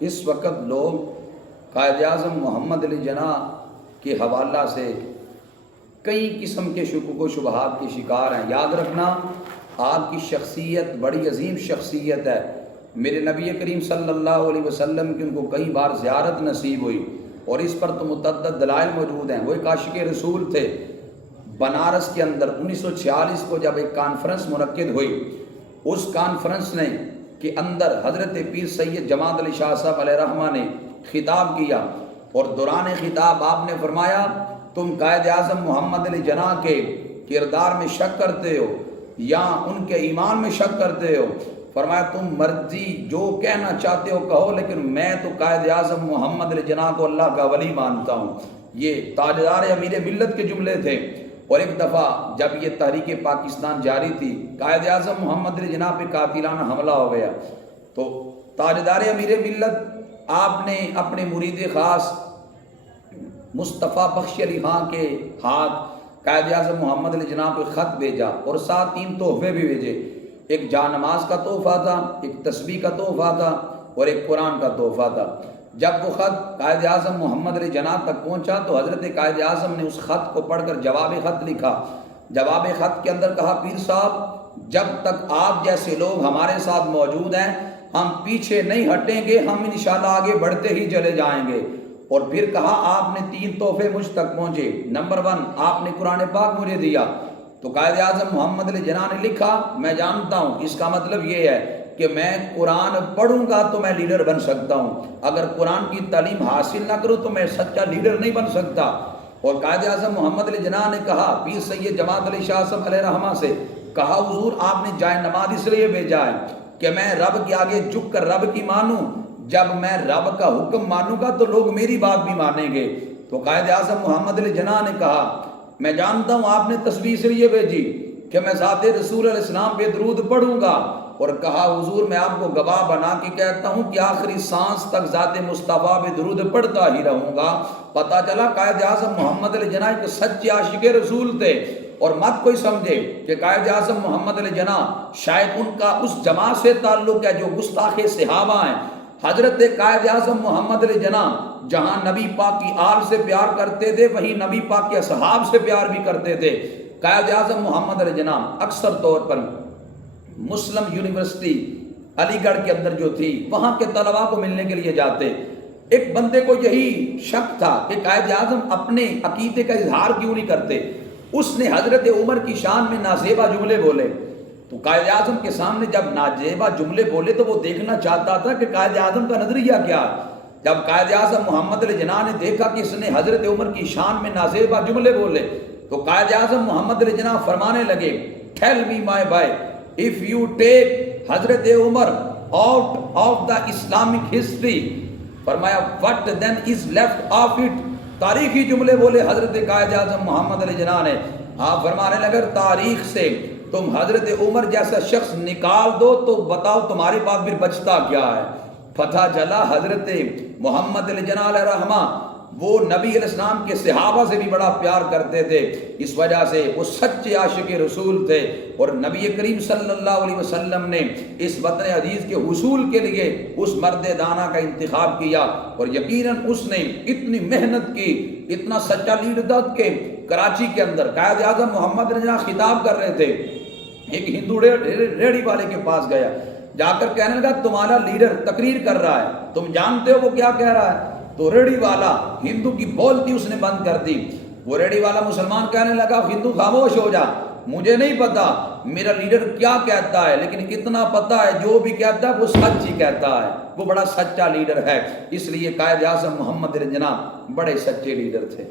اس وقت لوگ قائد اعظم محمد علی جناح کے حوالہ سے کئی قسم کے شکوک و شبہات کے شکار ہیں۔ یاد رکھنا آپ کی شخصیت بڑی عظیم شخصیت ہے۔ میرے نبی کریم صلی اللہ علیہ وسلم کی ان کو کئی بار زیارت نصیب ہوئی اور اس پر تو متعدد دلائل موجود ہیں۔ وہ ایک عاشق رسول تھے۔ بنارس کے اندر 1946 کو جب ایک کانفرنس منعقد ہوئی، اس کانفرنس نے کے اندر حضرت پیر سید جماعت علی شاہ صاحب علیہ رحمہ نے خطاب کیا اور دوران خطاب آپ نے فرمایا تم قائد اعظم محمد علی جناح کے کردار میں شک کرتے ہو یا ان کے ایمان میں شک کرتے ہو؟ فرمایا تم مرضی جو کہنا چاہتے ہو کہو، لیکن میں تو قائد اعظم محمد علی جناح کو اللہ کا ولی مانتا ہوں۔ یہ تاجدار امیر ملت کے جملے تھے۔ اور ایک دفعہ جب یہ تحریک پاکستان جاری تھی، قائد اعظم محمد علی جناح پہ قاتلانہ حملہ ہو گیا، تو تاجدار امیر ملت آپ نے اپنے مرید خاص مصطفیٰ بخش علی خان کے ہاتھ قائد اعظم محمد علی جناح پہ خط بھیجا اور ساتھ 3 تحفے بھی بھیجے۔ ایک جان نماز کا تحفہ تھا، ایک تسبیح کا تحفہ تھا اور ایک قرآن کا تحفہ تھا۔ جب وہ خط قائد اعظم محمد علی جناح تک پہنچا تو حضرت قائد اعظم نے اس خط کو پڑھ کر جواب خط لکھا۔ جواب خط کے اندر کہا پیر صاحب جب تک آپ جیسے لوگ ہمارے ساتھ موجود ہیں ہم پیچھے نہیں ہٹیں گے، ہم انشاءاللہ آگے بڑھتے ہی چلے جائیں گے۔ اور پھر کہا آپ نے 3 تحفے مجھ تک پہنچے۔ نمبر 1 آپ نے قرآن پاک مجھے دیا، تو قائد اعظم محمد علی جناح نے لکھا میں جانتا ہوں اس کا مطلب یہ ہے کہ میں قرآن پڑھوں گا تو میں لیڈر بن سکتا ہوں، اگر قرآن کی تعلیم حاصل نہ کروں تو میں سچا لیڈر نہیں بن سکتا۔ اور قائد اعظم محمد علی جناح نے کہا پیر سید جماعت علی شاہ صاحب علیہ رحمہ سے کہا حضور آپ نے جائے نماز اس لیے بھیجا ہے کہ میں رب کے آگے جھک کر رب کی مانوں، جب میں رب کا حکم مانوں گا تو لوگ میری بات بھی مانیں گے۔ تو قائد اعظم محمد علی جناح نے کہا میں جانتا ہوں آپ نے تسبیح اس لیے بھیجی کہ میں ذات رسول علیہ السلام پہ درود پڑھوں گا، اور کہا حضور میں آپ کو گواہ بنا کے کہتا ہوں کہ آخری سانس تک ذات مصطفیٰ پہ درود پڑھتا ہی رہوں گا۔ پتہ چلا قائد اعظم محمد علی جناح ایک سچے عاشق رسول تھے۔ اور مت کوئی سمجھے کہ قائد اعظم محمد علی جناح شاید ان کا اس جماعت سے تعلق ہے جو گستاخ صحابہ ہیں۔ حضرت قائد اعظم محمد علی جناح جہاں نبی پاک کی آل سے پیار کرتے تھے وہیں نبی پاک کے اصحاب سے پیار بھی کرتے تھے۔ قائد اعظم محمد علی جناح اکثر طور پر مسلم یونیورسٹی علی گڑھ کے اندر جو تھی وہاں کے طلباء کو ملنے کے لیے جاتے۔ ایک بندے کو یہی شک تھا کہ قائد اعظم اپنے عقیدے کا اظہار کیوں نہیں کرتے۔ اس نے حضرت عمر کی شان میں نازیبا جملے بولے، تو قائد اعظم کے سامنے جب نازیبا جملے بولے تو وہ دیکھنا چاہتا تھا کہ قائد اعظم کا نظریہ کیا۔ جب قائد اعظم محمد علی جناح نے دیکھا کہ اس نے حضرت عمر کی شان میں نازیبا جملے بولے تو قائد اعظم محمد علی جناح فرمانے لگے ٹیل می مائی بھائی if you take حضرت عمر out of the Islamic history، فرمایا what then is left of it۔ تاریخی جملے بولے حضرت قائد اعظم محمد علی جناح نے۔ آپ فرمانے لگے اگر تاریخ سے تم حضرت عمر جیسا شخص نکال دو تو بتاؤ تمہارے پاس پھر بچتا کیا ہے۔ پتہ چلا حضرت محمد علی جناح علیہ رحمہ وہ نبی علیہ السلام کے صحابہ سے بھی بڑا پیار کرتے تھے، اس وجہ سے وہ سچے عاشق رسول تھے۔ اور نبی کریم صلی اللہ علیہ وسلم نے اس وطن عزیز کے حصول کے لیے اس مرد دانا کا انتخاب کیا، اور یقیناً اس نے اتنی محنت کی، اتنا سچا لیڈر تھا کہ کراچی کے اندر قائد اعظم محمد علی جناح خطاب کر رہے تھے، ایک ہندو ریڑھی والے کے پاس گیا، جا کر کہنے لگا تمہارا لیڈر تقریر کر رہا ہے، تم جانتے ہو وہ کیا کہہ رہا ہے؟ تو ریڑھی والا ہندو کی بولتی اس نے بند کر دی۔ وہ ریڑھی والا مسلمان کہنے لگا ہندو خاموش ہو جا، مجھے نہیں پتا میرا لیڈر کیا کہتا ہے، لیکن اتنا پتا ہے جو بھی کہتا ہے وہ سچ ہی کہتا ہے، وہ بڑا سچا لیڈر ہے۔ اس لیے قائد اعظم محمد علی جناح بڑے سچے لیڈر تھے۔